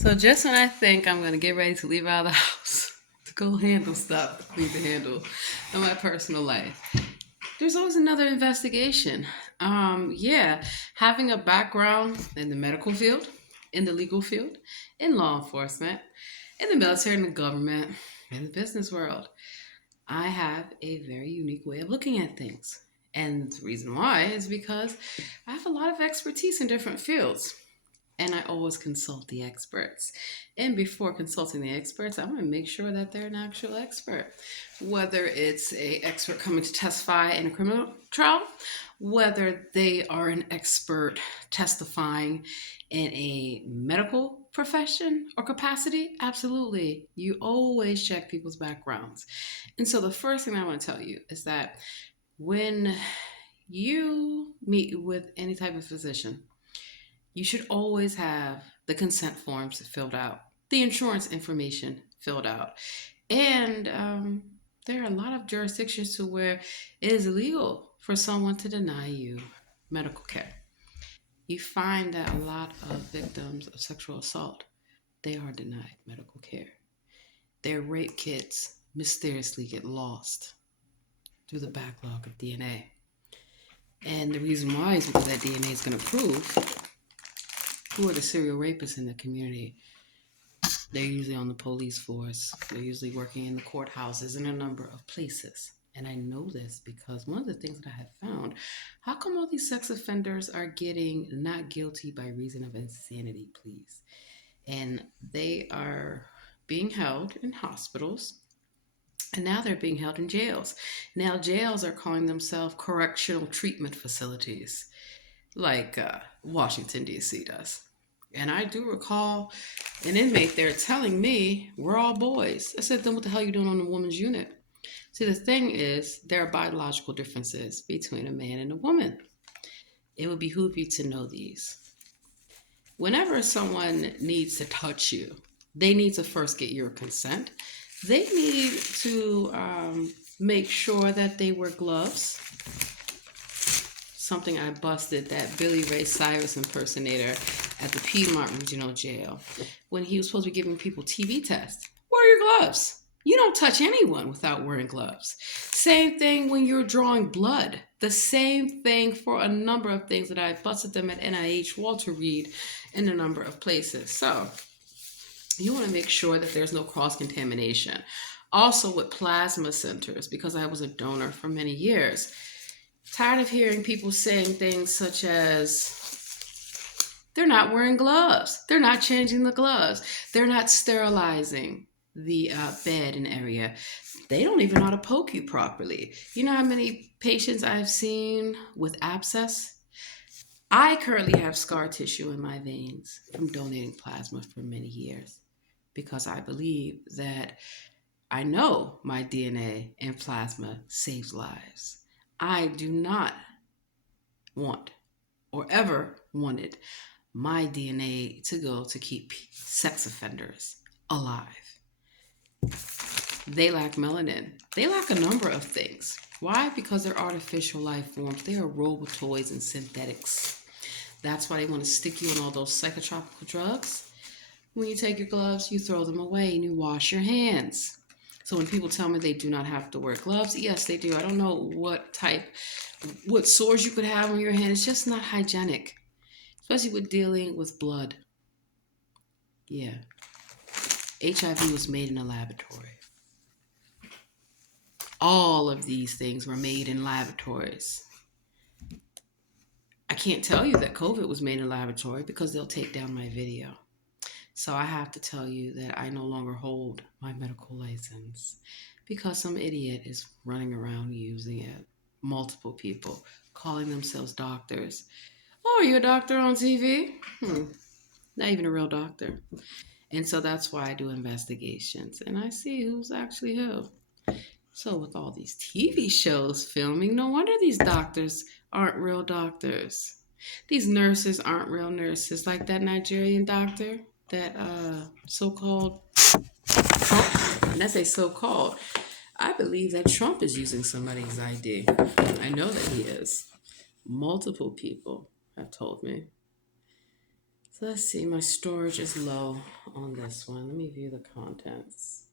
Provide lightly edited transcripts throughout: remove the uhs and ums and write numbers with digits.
So just when I think I'm gonna get ready to leave out of the house to go handle stuff, leave the handle in my personal life, there's always another investigation. Yeah, having a background in the medical field, in the legal field, in law enforcement, in the military, in the government, in the business world, I have a very unique way of looking at things. And the reason why is because I have a lot of expertise in different fields and I always consult the experts. And before consulting the experts, I want to make sure that they're an actual expert. Whether it's a expert coming to testify in a criminal trial, whether they are an expert testifying in a medical profession or capacity, absolutely. You always check people's backgrounds. And so the first thing I want to tell you is that when you meet with any type of physician, you should always have the consent forms filled out, the insurance information filled out. And there are a lot of jurisdictions to where it is illegal for someone to deny you medical care. You find that a lot of victims of sexual assault, they are denied medical care. Their rape kits mysteriously get lost through the backlog of DNA. And the reason why is because that DNA is going to prove who are the serial rapists in the community. They're usually on the police force. They're usually working in the courthouses in a number of places. And I know this because one of the things that I have found, how come all these sex offenders are getting not guilty by reason of insanity, please? And they are being held in hospitals. And now they're being held in jails. Now jails are calling themselves correctional treatment facilities, like Washington, D.C. does. And I do recall an inmate there telling me, we're all boys. I said, then what the hell are you doing on the woman's unit? See, the thing is, there are biological differences between a man and a woman. It would behoove you to know these. Whenever someone needs to touch you, they need to first get your consent. They need to make sure that they wear gloves. Something I busted that Billy Ray Cyrus impersonator at the Piedmont Regional Jail when he was supposed to be giving people TB tests. Wear your gloves. You don't touch anyone without wearing gloves. Same thing when you're drawing blood. The same thing for a number of things that I busted them at NIH, Walter Reed, in a number of places. So you want to make sure that there's no cross-contamination. Also with plasma centers, because I was a donor for many years, tired of hearing people saying things such as, they're not wearing gloves, they're not changing the gloves, they're not sterilizing the bed and area, they don't even know how to poke you properly. You know how many patients I've seen with abscess? I currently have scar tissue in my veins from donating plasma for many years because I believe that I know my DNA and plasma saves lives. I do not want or ever wanted my DNA to go to keep sex offenders alive. They lack melanin. They lack a number of things. Why? Because they're artificial life forms. They are robotoids and synthetics. That's why they want to stick you on all those psychotropical drugs. When you take your gloves, you throw them away and you wash your hands. So when people tell me they do not have to wear gloves, yes, they do. I don't know what sores you could have on your hand. It's just not hygienic, especially with dealing with blood. Yeah. HIV was made in a laboratory. All of these things were made in laboratories. I can't tell you that COVID was made in a laboratory because they'll take down my video. So I have to tell you that I no longer hold my medical license because some idiot is running around using it. Multiple people calling themselves doctors. Oh, are you a doctor on TV? Not even a real doctor. And so that's why I do investigations and I see who's actually who. So with all these TV shows filming, no wonder these doctors aren't real doctors. These nurses aren't real nurses, like that Nigerian doctor, that so-called Trump. And that's a so-called. I believe that Trump is using somebody's ID. I know that he is. Multiple people have told me. So let's see, my storage is low on this one. Let me view the contents.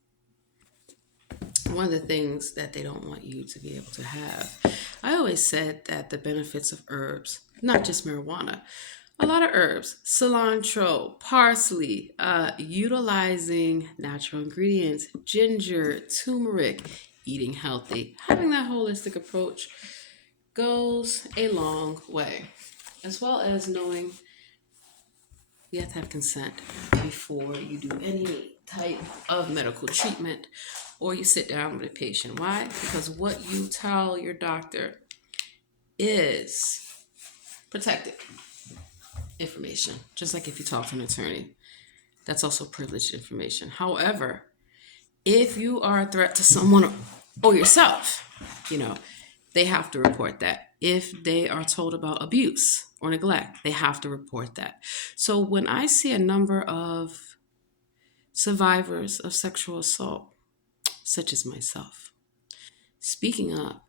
One of the things that they don't want you to be able to have. I always said that the benefits of herbs, not just marijuana, a lot of herbs, cilantro, parsley, utilizing natural ingredients, ginger, turmeric, eating healthy, having that holistic approach goes a long way, as well as knowing you have to have consent before you do any type of medical treatment or you sit down with a patient. Why? Because what you tell your doctor is protected information, just like if you talk to an attorney. That's also privileged information. However, if you are a threat to someone or yourself, you know, they have to report that. If they are told about abuse or neglect, they have to report that. So when I see a number of survivors of sexual assault, such as myself, speaking up,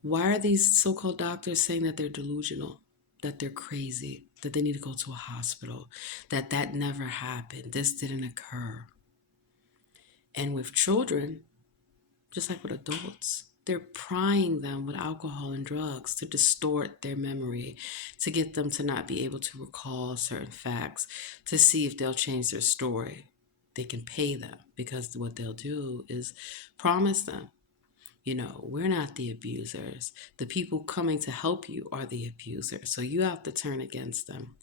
why are these so called doctors saying that they're delusional, that they're crazy, that they need to go to a hospital, that that never happened, this didn't occur? And with children, just like with adults, they're prying them with alcohol and drugs to distort their memory, to get them to not be able to recall certain facts, to see if they'll change their story. They can pay them because what they'll do is promise them, we're not the abusers. The people coming to help you are the abusers. So you have to turn against them.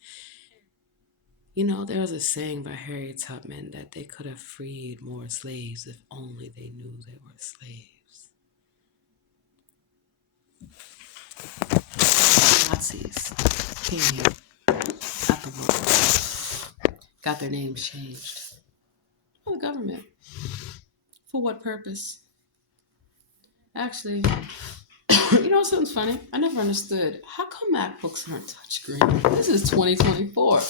There was a saying by Harriet Tubman that they could have freed more slaves if only they knew they were slaves. Nazis came here, got the world, got their names changed. By the government. For what purpose? Actually, something's funny? I never understood. How come MacBooks aren't touchscreen? This is 2024.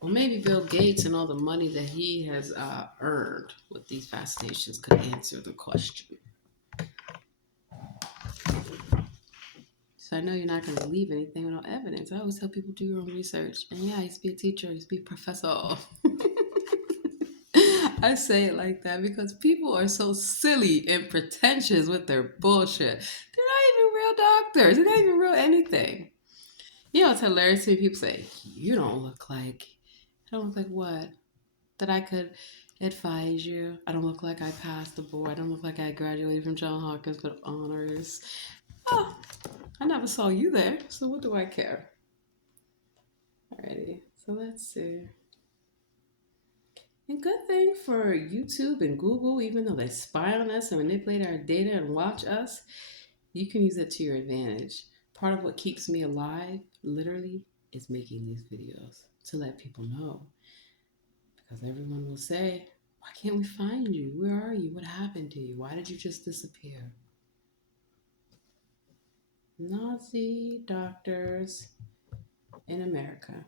Well, maybe Bill Gates and all the money that he has earned with these vaccinations could answer the question. So I know you're not going to believe anything without evidence. I always tell people do your own research. And yeah, I used to be a teacher. I used to be a professor. I say it like that because people are so silly and pretentious with their bullshit. They're not even real doctors. They're not even real anything. It's hilarious to me. People say, you don't look like... I don't look like what? That I could advise you. I don't look like I passed the board. I don't look like I graduated from John Hopkins with honors. Oh, I never saw you there, so what do I care? Alrighty, so let's see. And good thing for YouTube and Google, even though they spy on us and manipulate our data and watch us, you can use it to your advantage. Part of what keeps me alive, literally, is making these videos to let people know. Because everyone will say, why can't we find you? Where are you? What happened to you? Why did you just disappear? Nazi doctors in America.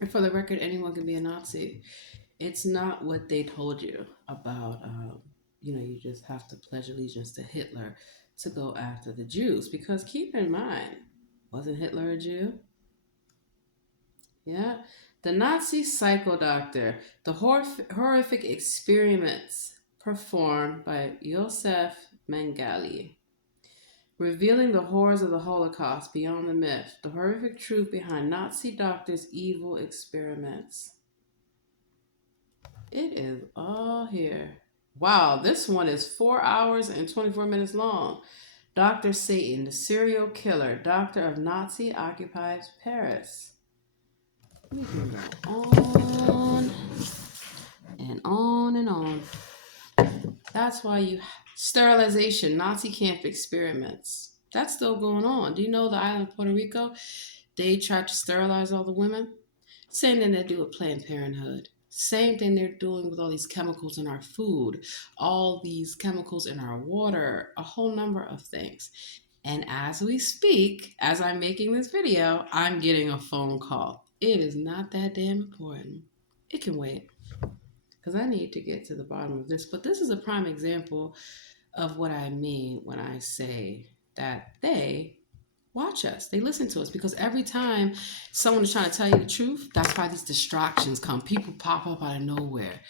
And for the record, anyone can be a Nazi. It's not what they told you about, you just have to pledge allegiance to Hitler to go after the Jews. Because keep in mind, wasn't Hitler a Jew? Yeah. The Nazi psycho doctor, the horrific experiments performed by Josef Mengele, revealing the horrors of the Holocaust beyond the myth, the horrific truth behind Nazi doctors' evil experiments. It is all here. Wow, this one is 4 hours and 24 minutes long. Dr. Satan, the serial killer, doctor of Nazi-occupied Paris. We can go on and on and on. That's why sterilization, Nazi camp experiments. That's still going on. Do you know the island of Puerto Rico? They tried to sterilize all the women. Same thing they do with Planned Parenthood. Same thing they're doing with all these chemicals in our food, all these chemicals in our water, a whole number of things. And as we speak, as I'm making this video, I'm getting a phone call. It is not that damn important. It can wait because I need to get to the bottom of this. But this is a prime example of what I mean when I say that they watch us. They listen to us because every time someone is trying to tell you the truth, that's why these distractions come. People pop up out of nowhere.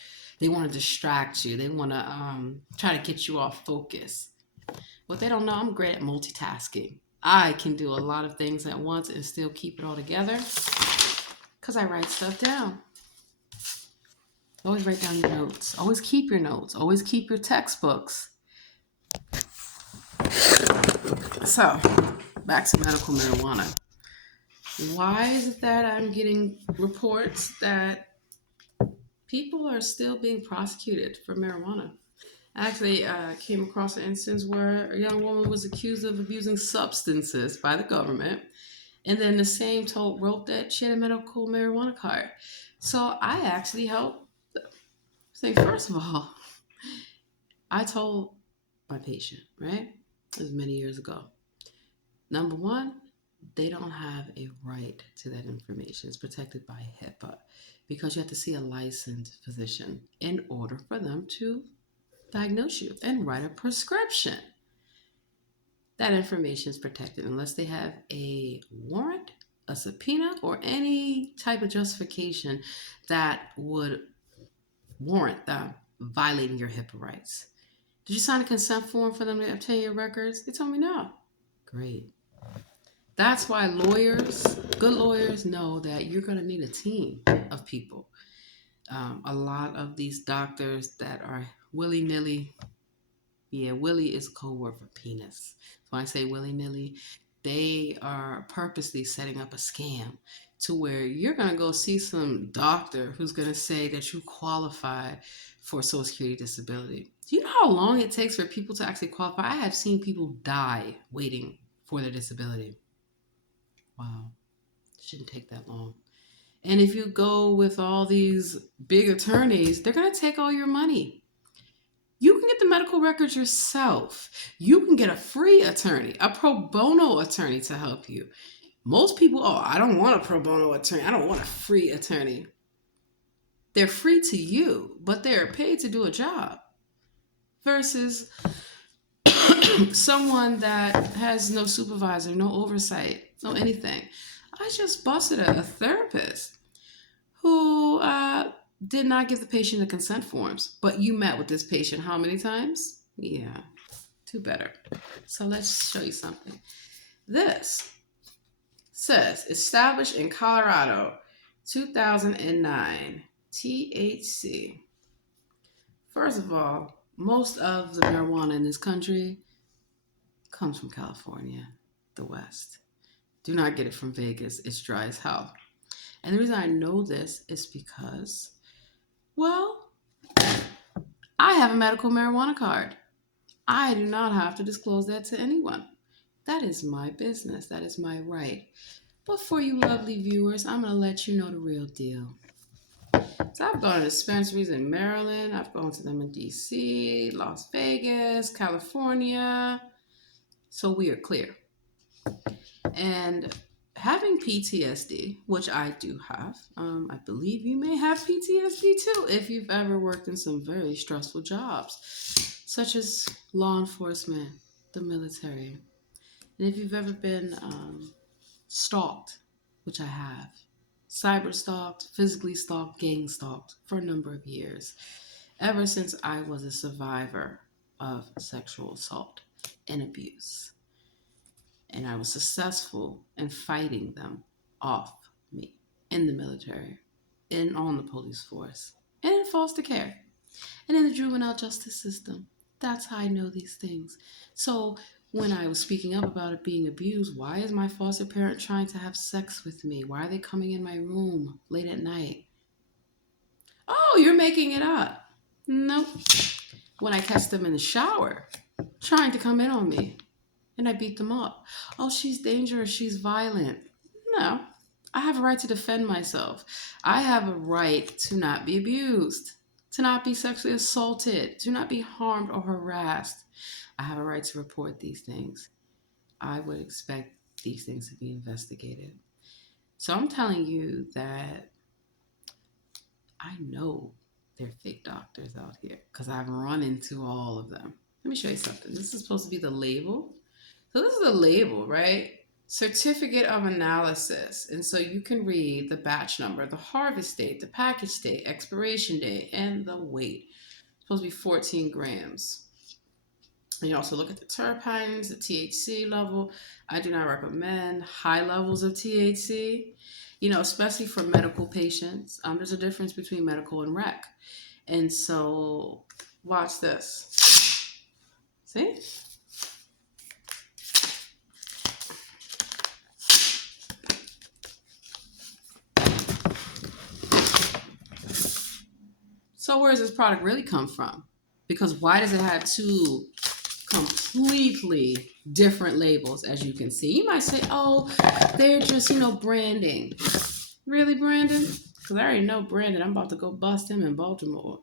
They want to distract you. They want to try to get you off focus. What they don't know, I'm great at multitasking. I can do a lot of things at once and still keep it all together because I write stuff down. Always write down your notes. Always keep your notes. Always keep your textbooks. So, back to medical marijuana. Why is it that I'm getting reports that people are still being prosecuted for marijuana? I actually came across an instance where a young woman was accused of abusing substances by the government, and then the same wrote that she had a medical marijuana card. So I actually helped. Say first of all, I told my patient, right? This was many years ago. Number one, they don't have a right to that information. It's protected by HIPAA because you have to see a licensed physician in order for them to diagnose you and write a prescription. That information is protected unless they have a warrant, a subpoena, or any type of justification that would warrant them violating your HIPAA rights. Did you sign a consent form for them to obtain your records? They told me no. Great. That's why lawyers, good lawyers, know that you're going to need a team of people. A lot of these doctors that are willy-nilly, willy is code word for penis. So when I say willy-nilly, they are purposely setting up a scam to where you're going to go see some doctor who's going to say that you qualify for Social Security disability. Do you know how long it takes for people to actually qualify? I have seen people die waiting for their disability. Wow. Shouldn't take that long. And if you go with all these big attorneys, they're going to take all your money. You can get the medical records yourself. You can get a free attorney, a pro bono attorney to help you. Most people, I don't want a pro bono attorney. I don't want a free attorney. They're free to you, but they're paid to do a job. Versus someone that has no supervisor, no oversight, no anything. I just busted a therapist who did not give the patient the consent forms, but you met with this patient how many times? Yeah, two better. So let's show you something. This says established in Colorado, 2009, THC. First of all, most of the marijuana in this country comes from California, the West. Do not get it from Vegas. It's dry as hell. And the reason I know this is because, well, I have a medical marijuana card. I do not have to disclose that to anyone. That is my business. That is my right. But for you lovely viewers, I'm going to let you know the real deal. So I've gone to dispensaries in Maryland. I've gone to them in DC, Las Vegas, California. So we are clear. And having PTSD, which I do have, I believe you may have PTSD too if you've ever worked in some very stressful jobs, such as law enforcement, the military. And if you've ever been stalked, which I have, cyber stalked, physically stalked, gang stalked for a number of years, ever since I was a survivor of sexual assault and abuse. And I was successful in fighting them off me in the military, and on the police force, and in foster care, and in the juvenile justice system. That's how I know these things. So when I was speaking up about it being abused, why is my foster parent trying to have sex with me? Why are they coming in my room late at night? Oh, you're making it up. Nope. When I catch them in the shower, trying to come in on me, and I beat them up. Oh, she's dangerous. She's violent. No, I have a right to defend myself. I have a right to not be abused, to not be sexually assaulted, to not be harmed or harassed. I have a right to report these things. I would expect these things to be investigated. So I'm telling you that I know they're fake doctors out here because I've run into all of them. Let me show you something. This is supposed to be the label. So this is a label, right? certificate of analysis. And so you can read the batch number, the harvest date, the package date, expiration date, and the weight. It's supposed to be 14 grams. And you also look at the terpenes, the THC level. I do not recommend high levels of THC, especially for medical patients. There's a difference between medical and rec. And so, watch this. See? So where does this product really come from? Because why does it have two completely different labels, as you can see? You might say, oh, they're just, branding. Really, Brandon? Because I already know Brandon. I'm about to go bust him in Baltimore.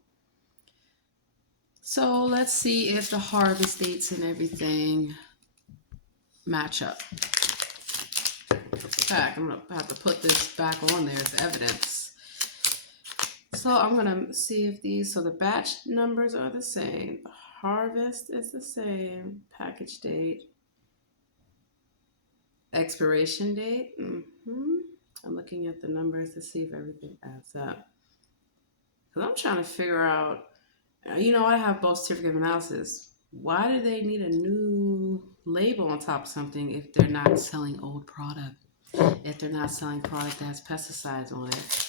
So let's see if the harvest dates and everything match up. In fact, I'm going to have to put this back on there as evidence. So I'm going to see if so the batch numbers are the same. The harvest is the same. Package date. Expiration date. I'm looking at the numbers to see if everything adds up. Because I'm trying to figure out, I have both certificate of analysis. Why do they need a new label on top of something if they're not selling old product? If they're not selling product that has pesticides on it?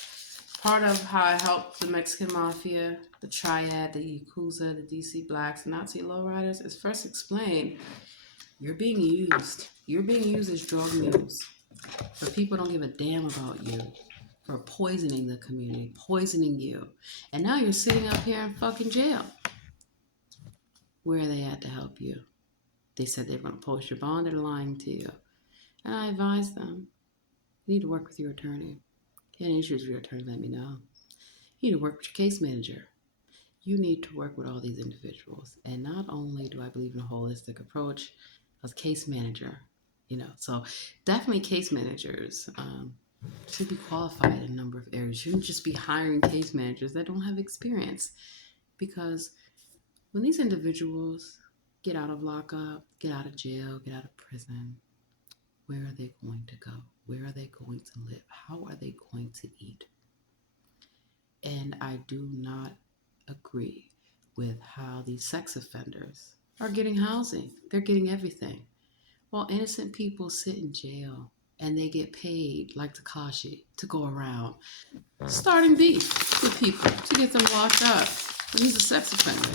Part of how I help the Mexican Mafia, the Triad, the Yakuza, the DC Blacks, Nazi lowriders is first explain you're being used. You're being used as drug mules. But people don't give a damn about you for poisoning the community, poisoning you. And now you're sitting up here in fucking jail. Where are they at to help you? They said they're going to post your bond. They're lying to you. And I advise them, you need to work with your attorney. If you have any issues with your attorney, let me know. You need to work with your case manager. You need to work with all these individuals. And not only do I believe in a holistic approach, as case manager, so definitely case managers should be qualified in a number of areas. You shouldn't just be hiring case managers that don't have experience. Because when these individuals get out of lockup, get out of jail, get out of prison, where are they going to go? Where are they going to live? How are they going to eat? And I do not agree with how these sex offenders are getting housing. They're getting everything. While innocent people sit in jail and they get paid like Takashi to go around starting beef with people to get them locked up. And these are sex offenders.